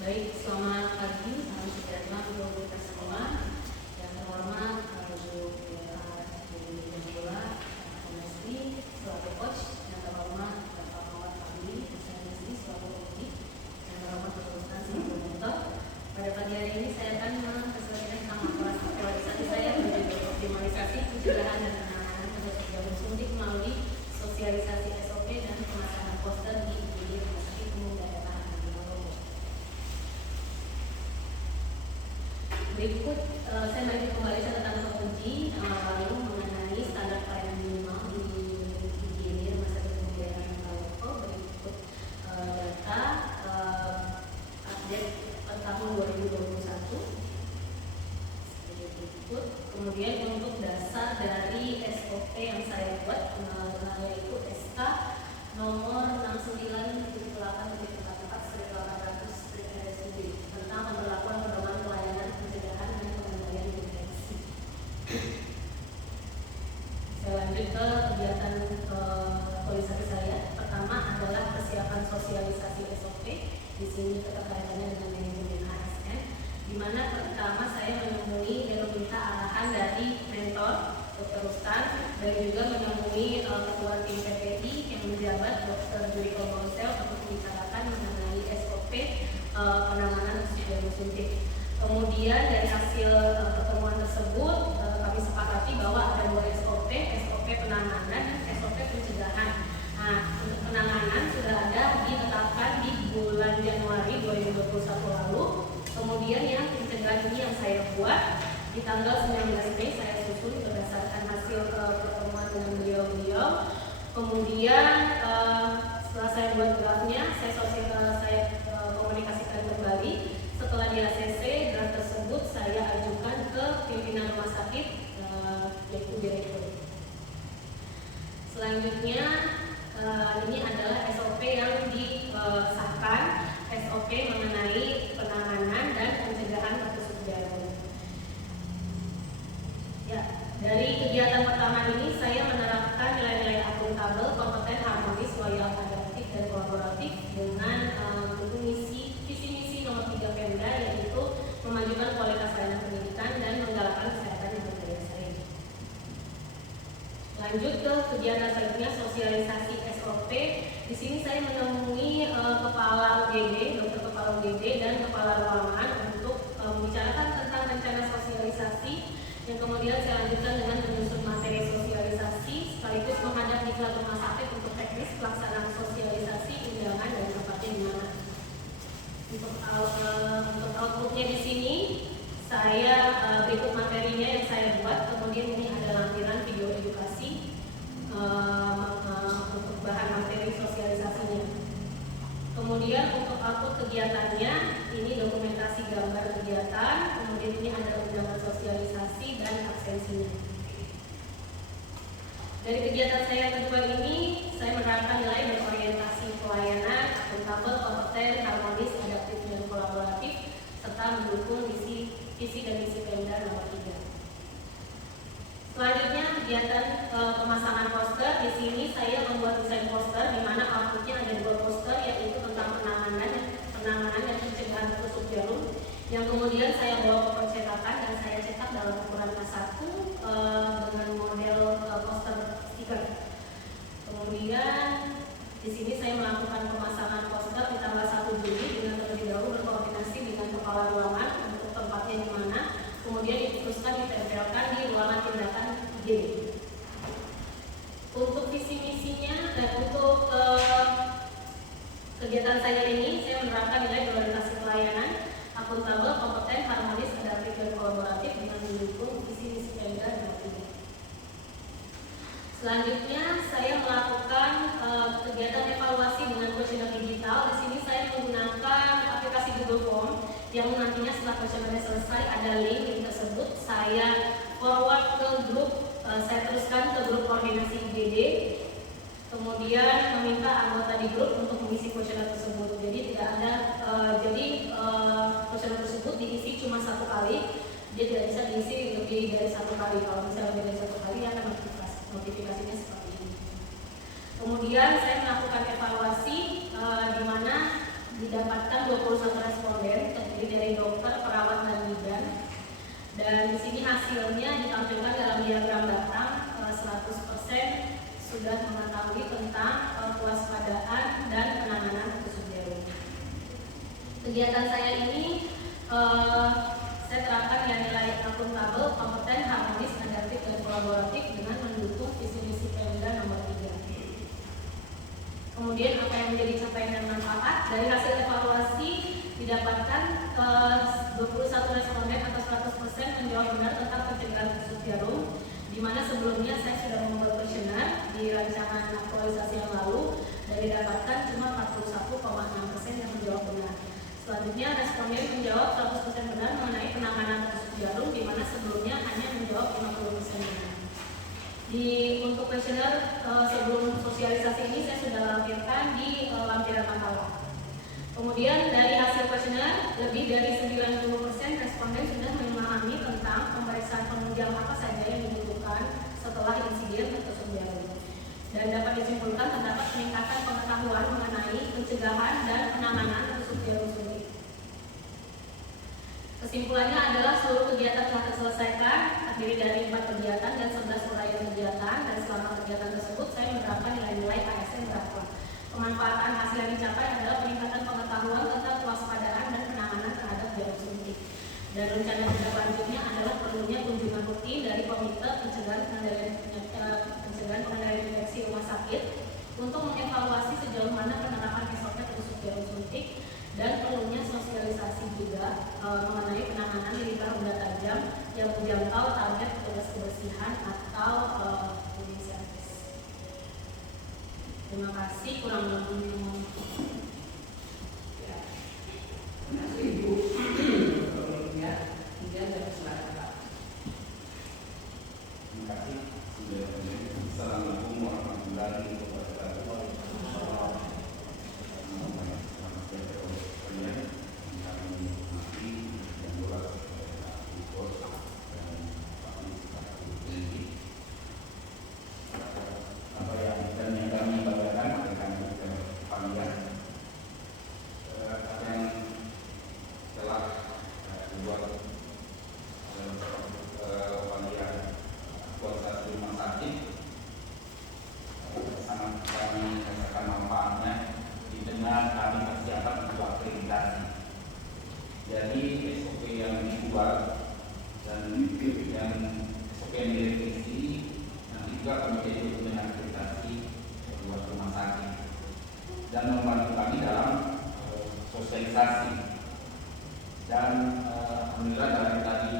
Baik, selamat pagi, salam sejahtera untuk kita semua. Yang terhormat Ibu Bola Komisi selaku coach, yang terhormat Bapak Muhammad Fadli, Komisi selaku pemimpin, yang terhormat Bapak selaku mentor. Pada pagi hari ini saya akan mempresentasikan tentang aktualisasi saya menuju optimalisasi pencegahan dan penanganan terhadap jarum suntik melalui sosialisasi SOP dan pemasangan poster di Rumah Sakit Umum Daerah Andinolowo. Berikut saya bagi kembali catatan terkunci lalu mengenai standar pelayanan minimal di Rumah Sakit Umum Daerah Andinolowo. Berikut data update per tahun 2021. Berikut kemudian untuk dasar dari SOP yang saya buat yaitu SK nomor 6978/44/1800/RSUD tentang pemberlakuan pedoman pelayanan pencegahan dan pengendalian infeksi. Saya lanjut ke kegiatan aktualisasi saya. Pertama adalah persiapan sosialisasi SOP. Di sini keterkaitannya dengan manajemen ASN, di mana pertama saya menemui dan meminta arahan dari mentor Dr. Rustan dan juga menemui ketua tim PPI yang menjabat Dr. Juriko Monsel untuk membicarakan mengenai SOP penanganan jarum suntik. Kemudian dari hasil pertemuan tersebut kami sepakati bahwa ada dua SOP penanganan dan SOP pencegahan. Nah, untuk penanganan sudah ada ditetapkan di bulan Januari 2021 lalu. Kemudian yang pencegahan ini yang saya buat di tanggal 19 Mei saya susun berdasarkan hasil pertemuan dengan beliau-beliau. Kemudian setelah saya buat draftnya, saya komunikasikan kembali. Setelah di ACC, draft tersebut saya ajukan ke pimpinan rumah sakit, yaitu direktur. Selanjutnya ini adalah SOP yang disahkan, SOP mengenai penanganan dan pencegahan tusuk jarum. Ya, dari kegiatan pertama ini saya menerapkan nilai-nilai akuntabel, kompeten, harmonis, loyal, adaptif, dan kolaboratif dengan visi misi nomor 3 Pemda, yaitu memajukan kualitas layanan pendidikan dan menggalakkan kesehatan yang berdaya saing. Lanjut ke kegiatan selanjutnya, sosialisasi SOP. Di sini saya menemui kepala UGD, dokter kepala UGD dan kepala ruangan untuk membicarakan tentang rencana sosialisasi, yang kemudian saya lanjutkan dengan menyusun materi sosialisasi sekaligus menghadap di rumah sakit untuk teknis pelaksanaan sosialisasi kegiatan saya kedua ini, saya menerapkan nilai berorientasi pelayanan, akuntabel, kompeten, harmonis, adaptif, dan kolaboratif, serta mendukung visi dan misi Pemda nomor 3. Selanjutnya kegiatan pemasangan poster. Di sini saya membuat desain poster, di mana outputnya ada 2 poster, yaitu tentang penanganan dan pencegahan tusuk jarum, yang kemudian saya bawa ke percetakan dan saya cetak dalam ukuran A1 dengan model poster stiker. Kemudian di sini saya melakukan pemasangan poster di tanggal 1 Juli dengan terlebih dahulu berkoordinasi dengan kepala ruangan untuk tempatnya di mana, kemudian diputuskan ditempelkan di ruangan tindakan IGD. Untuk visi misinya dan untuk kegiatan saya ini, saya menerapkan nilai berorientasi pelayanan, akuntabel, kompeten, harmonis, adaptif, dan kolaboratif dengan mendukung visi misi Pemda nomor 3. Selanjutnya saya melakukan kegiatan evaluasi dengan kuesioner digital. Di sini saya menggunakan aplikasi Google Form yang nantinya setelah kuesionernya selesai ada link tersebut saya forward ke grup, saya teruskan ke grup koordinasi IGD. Kemudian meminta anggota di grup untuk mengisi kuesioner tersebut. Jadi tidak ada, kuesioner tersebut diisi cuma 1 kali. Dia tidak bisa diisi lebih dari 1 kali. Kalau misalnya lebih dari 1 kali akan notifikasinya seperti ini. Kemudian saya melakukan evaluasi di mana didapatkan 21 responden terdiri dari dokter, perawat, dan bidan. Dan di sini hasilnya ditampilkan dalam diagram batang. 100% sudah mengetahui tentang kewaspadaan dan penanganan tusuk jarum. Kegiatan saya ini saya terapkan nilai akuntabel, kompeten, harmonis, adaptif, dan kolaboratif dengan mendukung visi misi Pemda nomor 3. Kemudian apa yang menjadi capaian dan manfaat dari hasil evaluasi didapatkan 21 responden atau 100% menjawab benar tentang pencegahan tusuk jarum, di mana sebelumnya saya sudah membuat kuesioner di rancangan aktualisasi yang lalu dan didapatkan cuma 41,6% yang menjawab benar. Selanjutnya responden menjawab 100% benar mengenai penanganan tusuk jarum, di mana sebelumnya hanya menjawab 50% benar. Untuk kuesioner sebelum sosialisasi ini saya sudah lampirkan di lampiran makalah. Kemudian dari hasil kuesioner lebih dari 90% responden sudah memahami tentang pemeriksaan penunjang apa saja yang dibutuhkan setelah insiden tusuk jarum. Dan dapat disimpulkan terdapat peningkatan pengetahuan mengenai pencegahan dan penanganan tusuk jarum suntik. Kesimpulannya adalah seluruh kegiatan telah terselesaikan, terdiri dari 4 kegiatan dan 11 uraian kegiatan, dan selama kegiatan tersebut saya menerapkan nilai-nilai ASN berapa. Pemanfaatan hasil yang dicapai adalah peningkatan pengetahuan tentang kewaspadaan dan penanganan terhadap jarum suntik. Dan rencana selanjutnya adalah perlunya kunjungan rutin dari Komite Pencegahan Pengendalian Infeksi Rumah Sakit untuk mengevaluasi sejauh mana penerapan SOP tusuk jarum suntik, dan perlunya sosialisasi juga mengenai penanganan limbah benda tajam yang menjangkau target petugas kebersihan atau cleaning service. Terima kasih, kurang lebih. Ya. Terima kasih Ibu. Ya, kemudian saya silakan Pak. Terima kasih. Assalamualaikum warahmatullahi wabarakatuh. Jadi SOP yang dibuat dan yang SOP yang direvisi nanti juga kami jadi dengan akreditasi buat rumah sakit dan membantu kami dalam sosialisasi. Dan alhamdulillah dari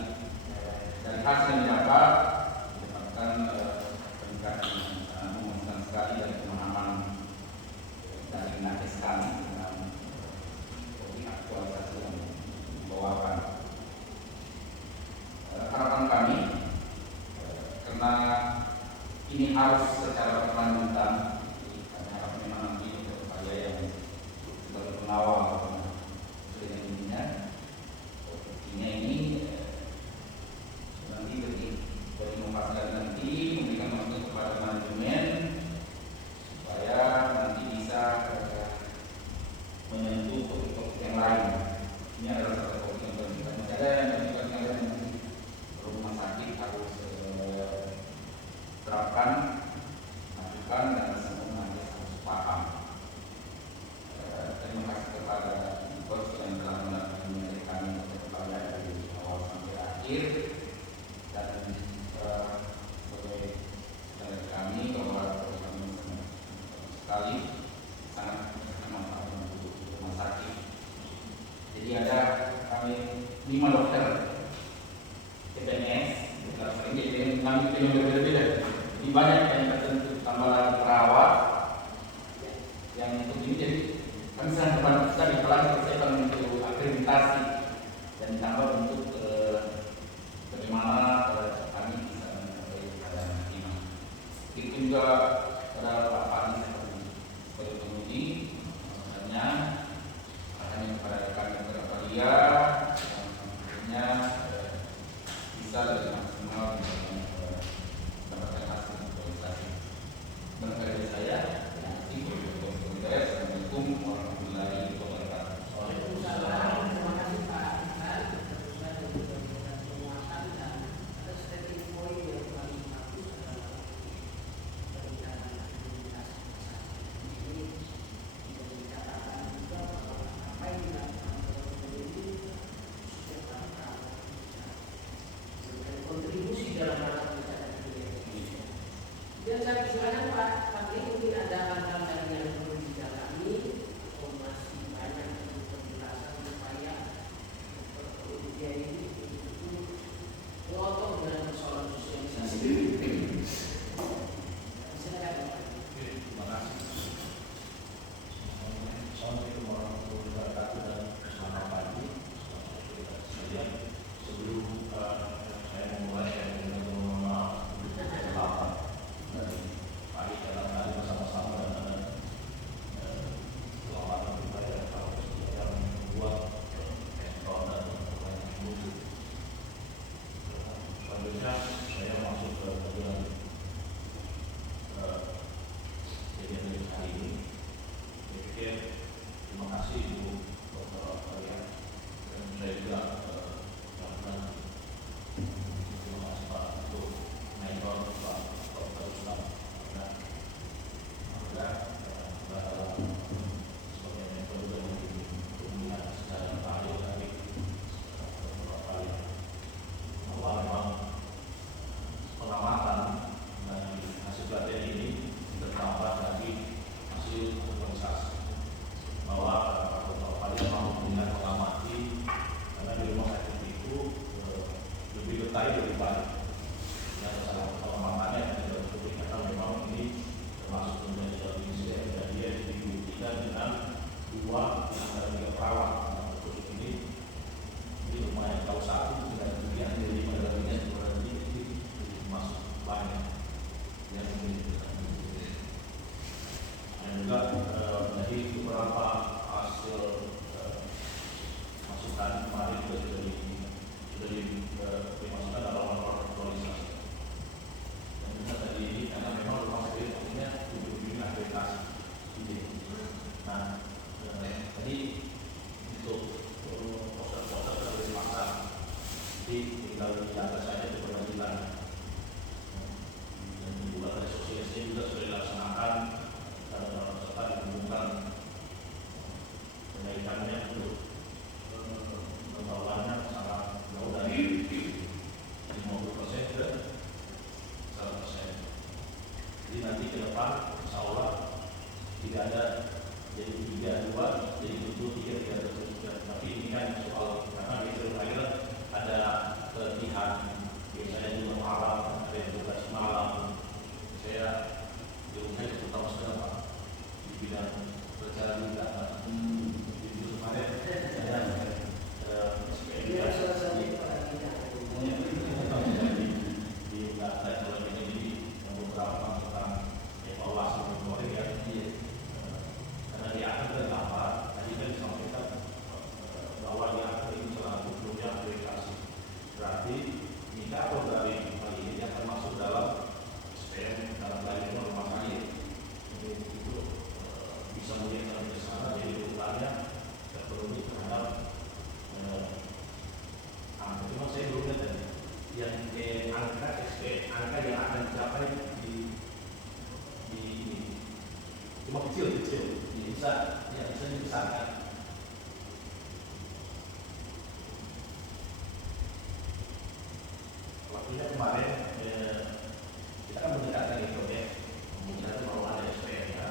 hasil yang didapatkan peningkatan memuaskan sekali dari pemahaman dari nakes kami dengan aktualisasi yang dibawakan. Harapan kami karena ini harus secara sekali, sangat bermanfaat untuk rumah sakit. Jadi ada kami 5 dokter CPNS, jadi kami pilih berbeda-beda. Jadi banyak yang tertentu, tambah lagi perawat yang untuk ini. Jadi kami sangat terbantu sekali, apalagi persiapan untuk akreditasi dan ditambah untuk bagaimana kami bisa mencapai pada lima. Itu juga pada Pak Fadi sebagai penguji, sebenarnya hanya kepada rekan beberapa dia yang bisa lebih maksimal mendapatkan hasil kualifikasi. Menurut saya, itu. Assalamualaikum warahmatullahi wabarakatuh. Waalaikumsalam. Terima kasih Pak Iqbal atas penguatan dan atas statement point yang paling bagus adalah perencanaan aktivitas ini menjadi catatan juga bahwa apa yang dilakukan oleh ini setiap langkah memberikan kontribusi dalam rangka mencapai tujuan ini. Dan saya silakan Pak Fadli, mungkin ada hal-hal lain yang perlu didalami atau masih banyak penjelasan supaya dia ini betul-betul ngotot dengan persoalan sosialisasi. Silakan Pak. Terima kasih. Assalamualaikum warahmatullahi wabarakatuh dan selamat pagi. Sebelum saya memulai, saya ingin mohon maaf dari pagi dalam hari bersama-sama dan selamat berjaya kalau kita membuat ekspor dan lain mutu. Selanjutnya saya masuk ke bagian kejadian hari ini. Saya pikir terima kasih Ibu Dr. Australia dan saya juga melakukan terima kasih Pak untuk mentor Pak Dr. Ustaz dan sebagai mentor juga melihat secara baik dari beberapa kali bahwa memang pengamatan dari hasil pelatihan ini bertambah dari hasil organisasi bahwa Pak Fadli mau dengan mengamati karena di rumah sakit itu lebih detail lebih baik. Yang salah pengamatannya tidak seperti karena memang ini termasuk menjadi suatu insiden dan dia dibuktikan dengan 2 3 perawat. Nah, khusus ini lumayan kalau 1 dan kemudian jadi pendalamnya sebenarnya ini masuk banyak yang ini. Dan juga dari beberapa hasil masukan kemarin sudah dimasukkan dalam laporan aktualisasi. Dan juga tadi ini karena memang rumah sakit artinya ujung-ujungnya akreditasi. Nah, tadi untuk proses-proses sudah dipasang. Jadi tinggal dijaga saja di pengadilan. Dan juga dari sosialisasi juga sudah dilaksanakan serta dihubungkan kenaikannya untuk membawanya sangat jauh dari 50% ke 100%. Jadi nanti ke depan insya Allah tidak ada jadi 3-2 jadi 7-3-3. Tapi ini kan soal karena itu akhirnya ada keletihan biasanya juga malam, ada yang tugas malam. Saya di rumah itu terutama sekarang Pak di bidang perjalanan juga itu kemarin saya di data teknologi ini beberapa tentang evaluasi monitoring ya, karena di akhir dan apa tadi kan disampaikan bahwa di akhir ini selalu belum aplikasi berarti indikator dari hal ini akan masuk dalam SPM dalam lain rumah sakit itu bisa melihat dari sana jadi urutannya terpenuhi terhadap cuma saya belum lihat tadi yang angka SPM angka yang akan dicapai di cuma kecil bisa dibesarkan. Waktunya kemarin kita kan mendekatkan itu ya, menggunakan bahwa ada SPM ya.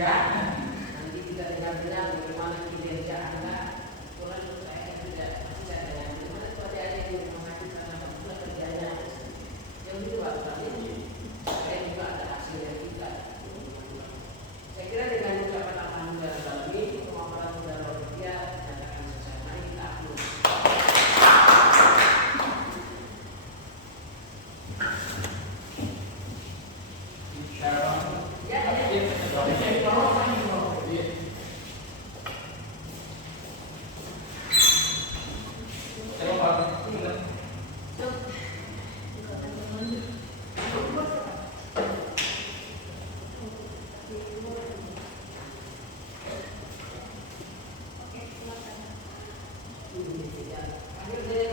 kerja, nanti kita dengar-dengar bagaimana kinerja Anda. Kebetulan menurut saya juga masih saya tanya bagaimana keadaannya di rumah sakit karena bagaimana kerjanya. Yang itu baru ini saya juga ada hasilnya kita. Saya kira dengan ucapan alhamdulillah dalam ini pemaparan saudara Olivia nyatakan selesai. Mari kita akhiri. Akhir dari